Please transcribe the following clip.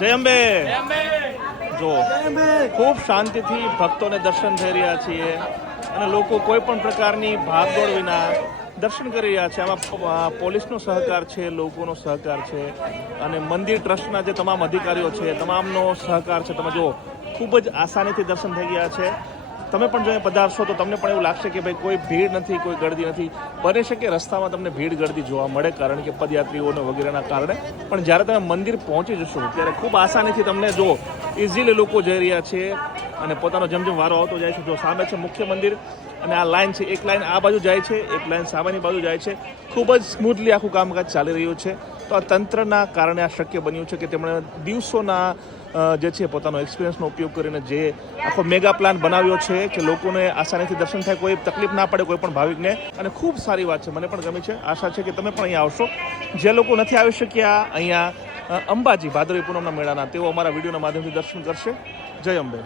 જય અંબે જો ખૂબ શાંતિથી ભક્તોને દર્શન થઈ રહ્યા છીએ અને લોકો કોઈ પણ પ્રકારની ભાગદોડ વિના દર્શન કરી રહ્યા છે. આમાં પોલીસનો સહકાર છે, લોકોનો સહકાર છે અને મંદિર ટ્રસ્ટના જે તમામ અધિકારીઓ છે તમામનો સહકાર છે. તમે જો ખૂબ જ આસાનીથી દર્શન થઈ ગયા છે. તમે પણ જો પધારશો તો તમને પણ એવું લાગશે કે ભાઈ કોઈ ભીડ નથી, કોઈ ગળદી નથી. બને છે કે રસ્તામાં તમને ભીડ ગળદી જોવા મળે કારણ કે પદયાત્રીઓને વગેરેના કારણે, પણ જ્યારે તમે મંદિર પહોંચી જશો ત્યારે ખૂબ આસાનીથી તમને જો ઇઝીલી લોકો જઈ રહ્યા છે અને પોતાનો જેમ જેમ વારો આવતો જાય છે. જો સામે છે મુખ્ય મંદિર અને આ લાઈન છે, એક લાઈન આ બાજુ જાય છે, એક લાઈન સામેની બાજુ જાય છે. ખૂબ જ સ્મૂથલી આખું કામકાજ ચાલી રહ્યું છે. તો આ તંત્રના કારણે આ શક્ય બન્યું છે કે તેમણે દિવસોના જે છે પોતાનો એક્સપિરિયન્સનો ઉપયોગ કરીને જે આખો મેગા પ્લાન બનાવ્યો છે કે લોકોને આસાનીથી દર્શન થાય, કોઈ તકલીફ ના પડે કોઈ પણ ભાવિકને. અને ખૂબ સારી વાત છે, મને પણ ગમી છે. આશા છે કે તમે પણ અહીંયા આવશો. જે લોકો નથી આવી શક્યા અહીંયા અંબાજી ભાદરવી પૂનમના મેળાના, તેઓ અમારા વિડીયોના માધ્યમથી દર્શન કરશે. જય અંબે.